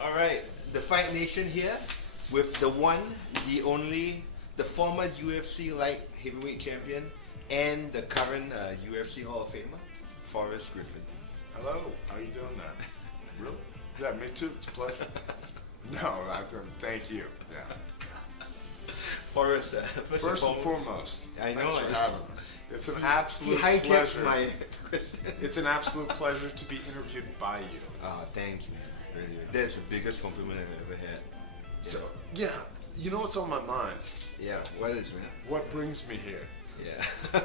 All right, the Fight Nation here with the one, the only, the former UFC light heavyweight champion and the current UFC Hall of Famer, Forrest Griffin. Hello, how you doing there? Really? Yeah, me too. It's a pleasure. No, thank you. Yeah. Forrest, First and foremost, I know thanks for having us. It's an he absolute hijacked pleasure. my It's an absolute pleasure to be interviewed by you. Oh, thanks, man. Really, that's the biggest compliment I've ever had. So, yeah, you know what's on my mind? Yeah, what is, man? What brings me here? Yeah.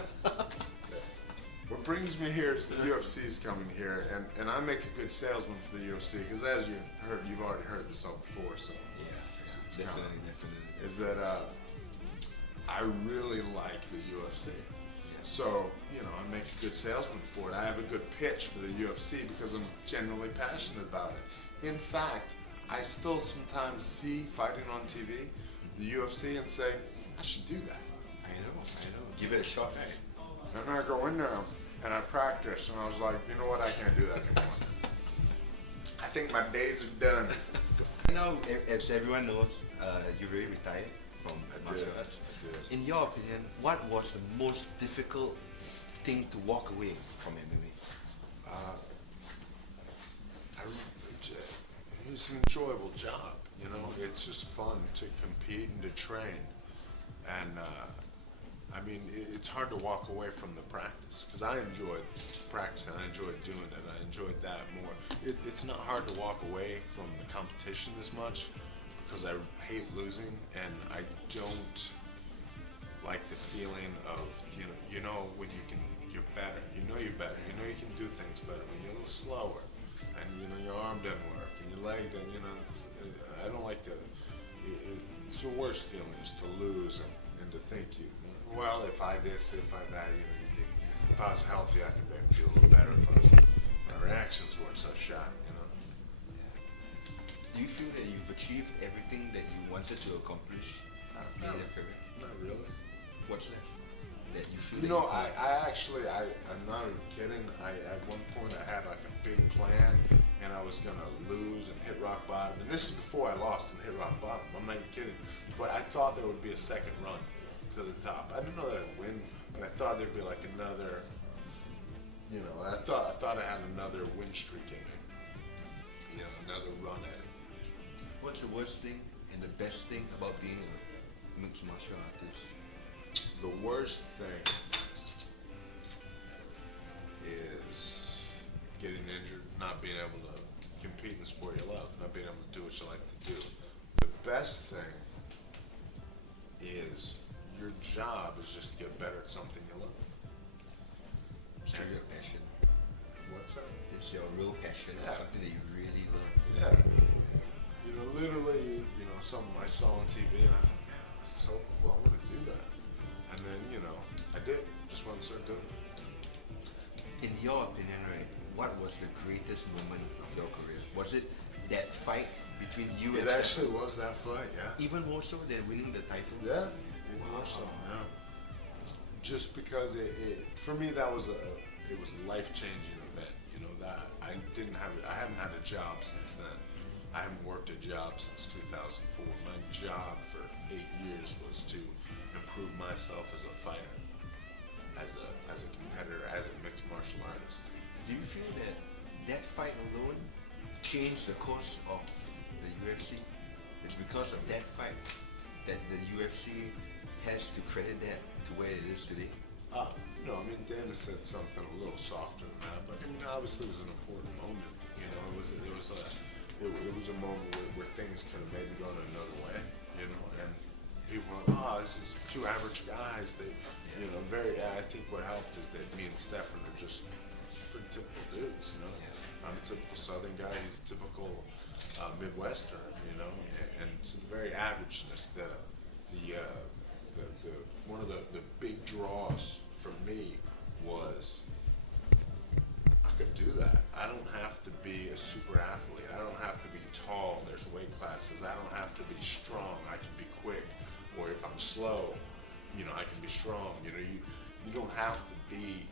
What brings me here is the UFC's coming here, and I make a good salesman for the UFC, because as you heard, you've already heard this all before, so Yeah, it's definitely. is that I really like the UFC. So, you know, I make a good salesman for it. I have a good pitch for the UFC because I'm genuinely passionate about it. In fact, I still sometimes see fighting on TV, the UFC, and say, I should do that. I know. Give it a shot, right? And I go in there and I practice, and I was like, you know what, I can't do that anymore. I think my days are done. You know, as everyone knows, you really retired from martial arts. I did. In your opinion, what was the most difficult thing to walk away from MMA? It's an enjoyable job, you know. It's just fun to compete and to train, and I mean, it's hard to walk away from the practice because I enjoyed practicing. I enjoyed doing it. I enjoyed that more. It's not hard to walk away from the competition as much because I hate losing, and I don't like the feeling of you know when you're better. You know you're better. You know you can do things better when you're a little slower, and you know your arm doesn't work and your leg doesn't. You know, I don't like the. It's the worst feeling is to lose and to think well, if I this, if I that, if I was healthy, I could maybe feel a little better. My reactions weren't so sharp, you know. Do you feel that you've achieved everything that you wanted to accomplish in your career? Not really. What's left? That you feel? You know, I'm not even kidding. At one point I had like a big plan, and I was gonna lose and hit rock bottom. And this is before I lost and hit rock bottom. I'm not even kidding. But I thought there would be a second run to the top. I didn't know that I'd win, but I thought there'd be like another, you know, I thought I had another win streak in me. You know, another run at it. What's the worst thing and the best thing about being a mixed martial artist? The worst thing is getting injured, not being able to compete in the sport you love, not being able to do what you like to do. The best thing is your job is just to get better at something you love. It's your passion. What's that? It's your real passion, or something that you really love. Yeah. You know, literally, you know, something I saw on TV and I thought, man, that's so cool, I want to do that. And then, you know, I did. Just want to start doing it. In your opinion, right, what was the greatest moment of your career? Was it that fight between you and It actually was that fight, yeah. even more so than winning the title? Yeah, even more so, yeah. Just because for me, that was it was a life-changing event. You know, that I haven't had a job since then. I haven't worked a job since 2004. My job for 8 years was to improve myself as a fighter, as a competitor, as a mixed martial artist. Do you feel that that fight alone changed the course of the UFC? It's because of that fight that the UFC has to credit that to where it is today? No, I mean, Dana said something a little softer than that, but I mean, obviously it was an important moment. You know, it was a moment where things could have maybe gone another way. You know, and people were like, oh, this is two average guys. They, you know, I think what helped is that me and Stefan are just pretty typical dudes. You know, I'm a typical Southern guy. He's a typical Midwestern. You know, and it's the very averageness. One of the big draws for me was I could do that. I don't have to be a super athlete. I don't have to be tall. There's weight classes. I don't have to be strong. I can be quick. Or if I'm slow, you know, I can be strong. You know, you don't have to be,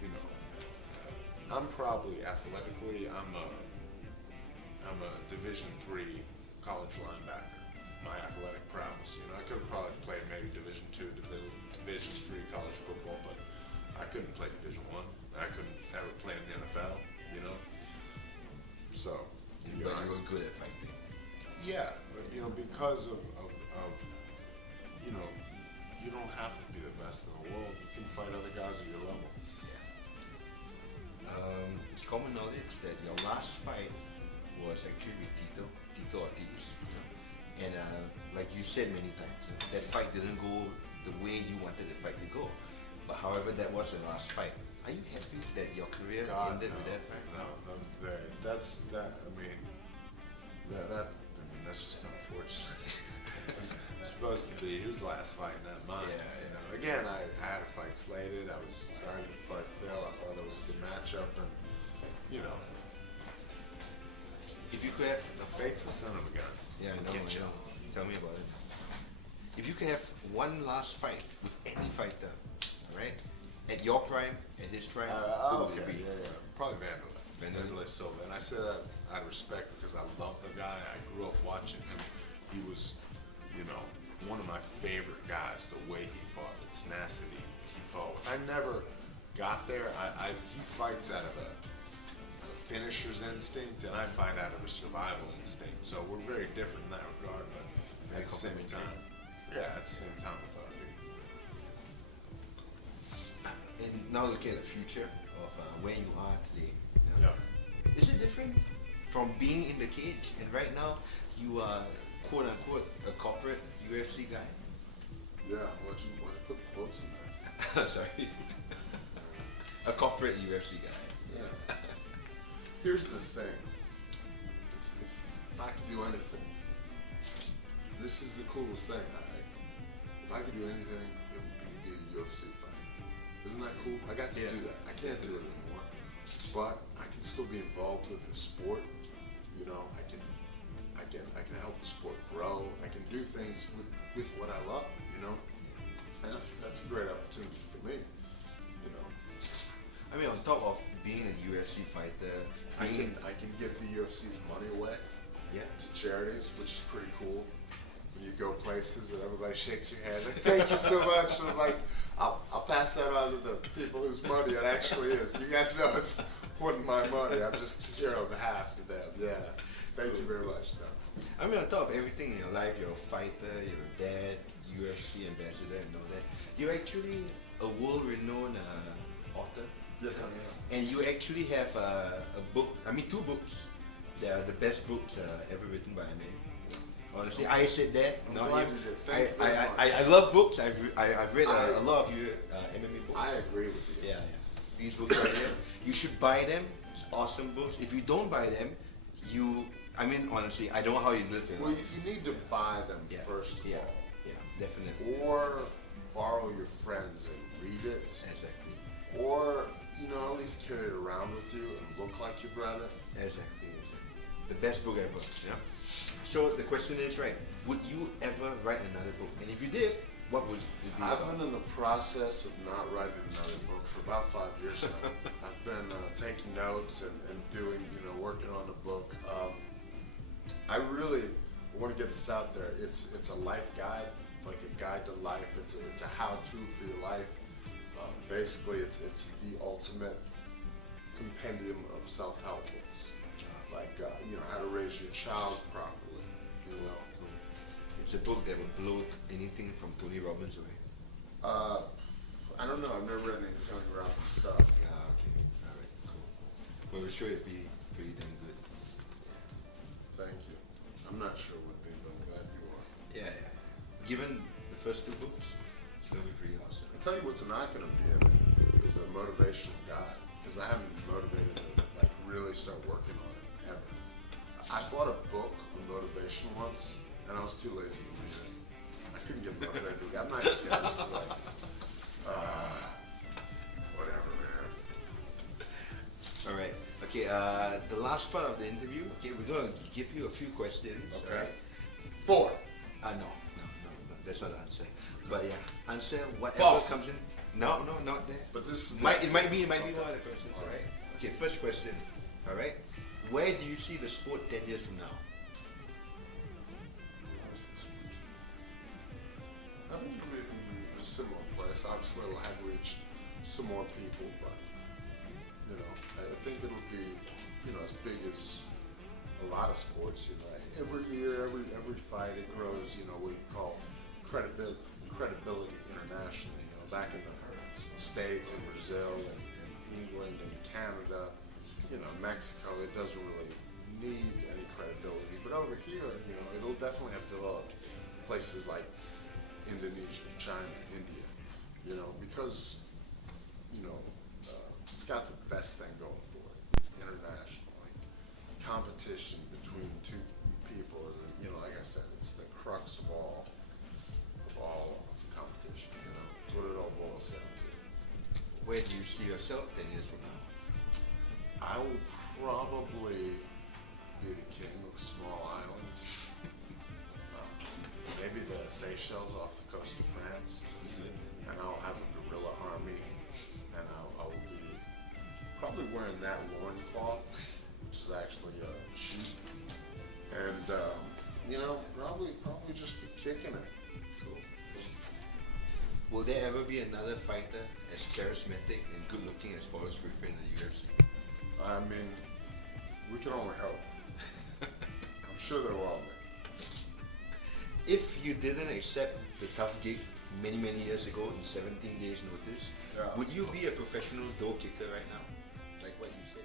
you know, I'm probably athletically, I'm I'm a Division III college linebacker. My athletic prowess, you know, I could have probably played maybe Division II, Division III college football, but I couldn't play Division I. I couldn't ever play in the NFL, you know. So, But you were good at fighting. yeah, but you know, because of you know, you don't have to be the best in the world. You can fight other guys at your level. It's common knowledge that your last fight was actually with Tito Ortiz. And like you said many times, that fight didn't go the way you wanted the fight to go. But however, that was the last fight. Are you happy that your career ended with that fight? No, that's that's just unfortunate. It's supposed to be his last fight, not mine. Yeah, you know. Again, I had a fight slated. I was sorry the fight failed. I thought it was a good matchup, and you know, If you could have the fate's a son of a gun. Yeah, I know. Get you. Tell me about it. If you could have one last fight with any fighter, all right, at your prime, at his prime, who would it Okay, be? yeah. Probably Vanderlei. Vanderlei. Silva. And I say that out of respect because I love the guy. I grew up watching him. He was, you know, one of my favorite guys, the way he fought, the tenacity he fought with. I never got there. He fights out of a finisher's instinct, and I fight out of a survival instinct. So we're very different in that regard, but at the same time, we thought it'd be. And now look at the future of where you are today. You know? Yeah. Is it different from being in the cage and right now you are quote unquote a corporate UFC guy? Yeah, why'd you put the quotes in there? Sorry. A corporate UFC guy. Yeah. Here's the thing. If I could do anything, this is the coolest thing. If I could do anything, it would be a UFC fight. Isn't that cool? I got to do that. I can't do it anymore, but I can still be involved with the sport. You know, I can help the sport grow. I can do things with what I love. You know, and that's a great opportunity for me. You know. I mean, on top of being a UFC fighter, I can give the UFC's money away to charities, which is pretty cool. When you go places and everybody shakes your hand, like, thank you so much. And I'm like, I'll pass that on to the people whose money it actually is. You guys know it wasn't my money. I'm just here on behalf of them. Yeah, thank you very much. No. I mean, on top of everything in your life, you're a fighter, you're a dad, UFC ambassador, and all that. You're actually a world-renowned author. Yes, I am. And you actually have a book, I mean 2 books that are the best books ever written by a man. Honestly, I said that. I'm glad you did. Thank you very much. I love books. I've read a lot of your MMA books. I agree with you. Yeah. These books are here. You should buy them. It's awesome books. If you don't buy them, honestly, I don't know how you live in Well, life. you need to buy them first of all. Yeah, definitely. Or borrow your friends and read it. Exactly. Or, you know, at least carry it around with you and look like you've read it. Exactly. The best book ever. Yeah. So the question is, right, would you ever write another book? And if you did, what would it be I've about? been in the process of not writing another book for about 5 years now. I've been taking notes and doing, working on the book. I really want to get this out there. It's a life guide. It's like a guide to life. It's a how-to for your life. Basically, it's the ultimate compendium of self-help books. Like, how to raise your child properly, if you will. It's a book that would blow anything from Tony Robbins away. I don't know. I've never read any Tony Robbins stuff. Okay. All right. Cool. Well, we're sure it'd be pretty damn good. Thank you. I'm not sure what would be, but I'm glad you are. Yeah. Given the first 2 books, it's gonna be pretty awesome. I'll tell you what's not going to be in it is a motivational guide, because I haven't been motivated to really start working on it ever. I bought a book on motivation once, and I was too lazy to read it. I couldn't get motivated. I'm not kidding. I was like, whatever, man. All right. Okay. The last part of the interview. Okay, we're gonna give you a few questions. Okay. All right? 4. No. That's not the answer. But yeah, answer whatever False. comes in. No, not that. But this is It might be one of the questions. All right. Okay. First question. All right. Where do you see the sport 10 years from now? I think it'll be in a similar place. Obviously, it'll have reached some more people, but I think it'll be as big as a lot of sports. Every year, every fight, it grows. What you call credibility internationally. Back in the States and Brazil and England and Canada, Mexico, it doesn't really need any credibility. But over here, it'll definitely have developed places like Indonesia, China, India, because, it's got the best thing going for it. It's international. Like, competition between two people is, like I said, it's the crux of all competition, It's what it all boils down to. Where do you see yourself 10 years from now? I will probably be the king of a small island. Maybe the Seychelles off the coast of France. And I'll have a guerrilla army. And I'll be probably wearing that loincloth, which is actually a sheep. And, probably just be kicking it. Cool. Will there ever be another fighter as charismatic and good looking as Forrest Griffin in the UFC? I mean, we can only hope. I'm sure there will be. If you didn't accept the tough gig many years ago in 17 days notice, would you be a professional door kicker right now? Like what you said?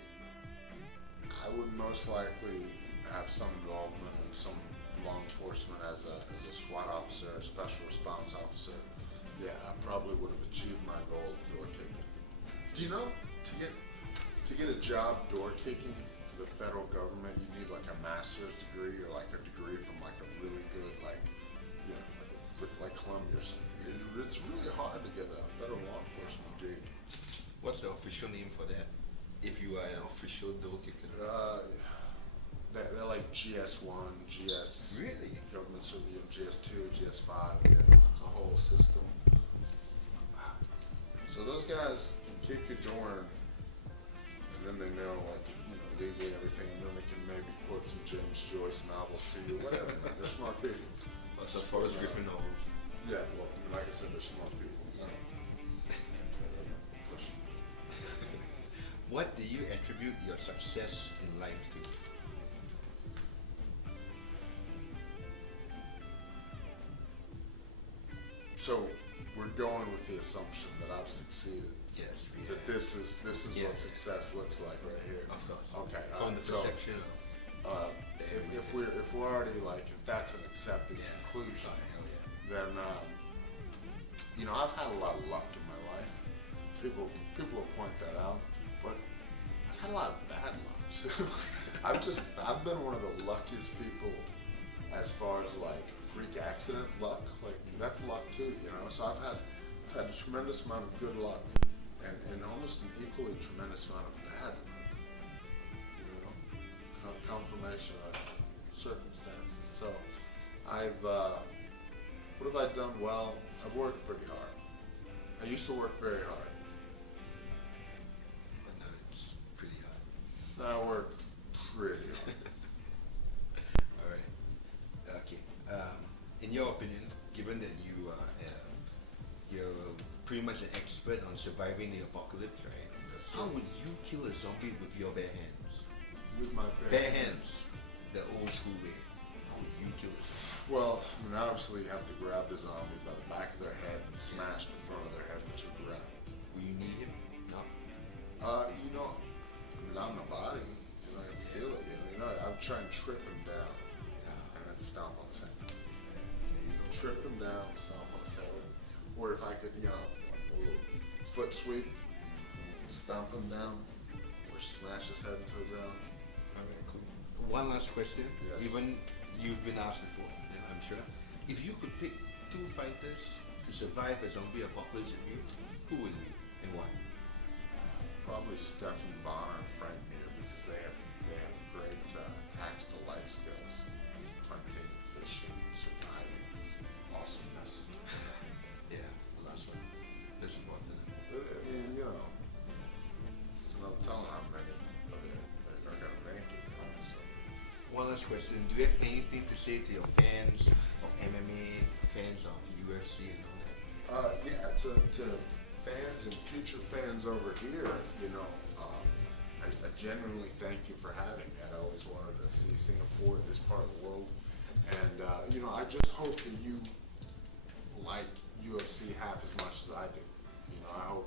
I would most likely have some involvement in some law enforcement as a SWAT officer, a special response officer. Yeah, I probably would have achieved my goal of door kicking. Do you know, to get a job door kicking for the federal government, you need like a master's degree or like a degree from like a really good, like Columbia or something. It's really hard to get a federal law enforcement gig. What's the official name for that? If you are an official door kicker? They're like GS1, GS. Really? Government service, GS2, GS5. Yeah, it's a whole system. So those guys can kick your door in, and then they know, legally everything, and then they can maybe quote some James Joyce novels to you, whatever. They're smart people. So Forrest Griffin novels. Yeah, well, like I said, they're smart people. What do you attribute your success in life to? So we're going with the assumption that I've succeeded. Yes. That this is what success looks like right here. Of course. Okay. From the perception of if we're already if that's an accepted conclusion, then I've had a lot of luck in my life. People will point that out, but I've had a lot of bad luck too. I've been one of the luckiest people as far as freak accident luck. That's luck too, So I've had a tremendous amount of good luck and almost an equally tremendous amount of bad luck. Confirmation of circumstances. So what have I done well? I've worked pretty hard. I used to work very hard. But now it's pretty hard. Now I work pretty hard. All right. Okay. In your opinion, given that you're pretty much an expert on surviving the apocalypse, right? How would you kill a zombie with your bare hands? With my bare hands, the old school way. How would you kill it? Well, obviously you have to grab the zombie by the back of their head and smash the front of their head into the ground. Will you need him? No. Not in the body. I feel it. I'd try and trip him down and then stomp on his head. Trip him down, stomp on his head. Or if I could, a little foot sweep, stomp him down, or smash his head into the ground. Okay, cool. One last question. Yes. Even you've been asked before, I'm sure. If you could pick two fighters to survive a zombie apocalypse with you, who would you and why? Probably Stephen Bonner and Frank Mir because they have great tactical life skills, hunting, fishing, surviving, awesomeness. Yeah, the last one. That's important. There's no telling how many of you are going to make it. last question. Do you have anything to say to your fans of MMA, fans of UFC and all that? Yeah, to fans and future fans over here, you know, I genuinely thank you for having me. I always wanted to see Singapore, this part of the world, and you know, I just hope that you like UFC half as much as I do. You know,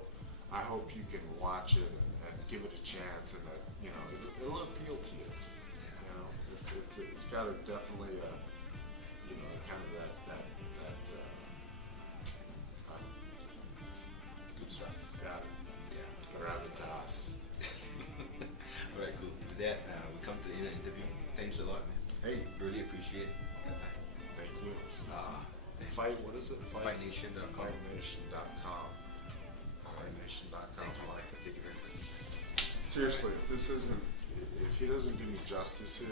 I hope you can watch it and give it a chance, and that, you know, it'll appeal to you. You know, it's got a definitely you know, kind of that Good stuff. got it. Yeah. Gravitas. All right, cool. With that, we come to the end of the interview. Thanks a lot, man. Hey, really appreciate your time. Thank you. Fight, what is it? FightNation.com. FightNation.com. FightNation.com. Thank you very much. Seriously, if he doesn't do me justice here,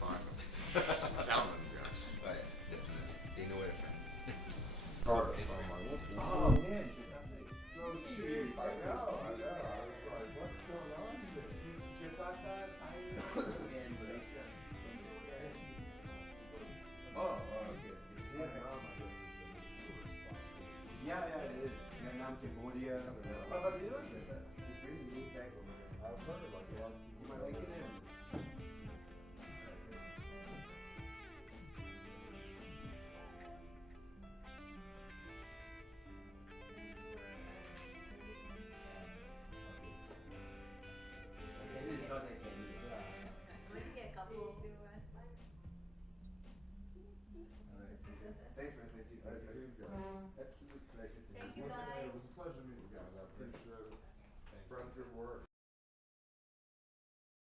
fine. Count on you guys. Oh yeah, definitely. They know where to find. Oh man, so cheap. I know. I was like, what's going on here? Jakarta, Thailand, and Malaysia. Oh, okay. Vietnam, I guess, is the tourist spot. Yeah, it is. Vietnam, Cambodia. But you know, it's really neat back over there. I've heard about it. You might like it. It is not that candy. Let's get a couple. Thanks, man. Thank you. That's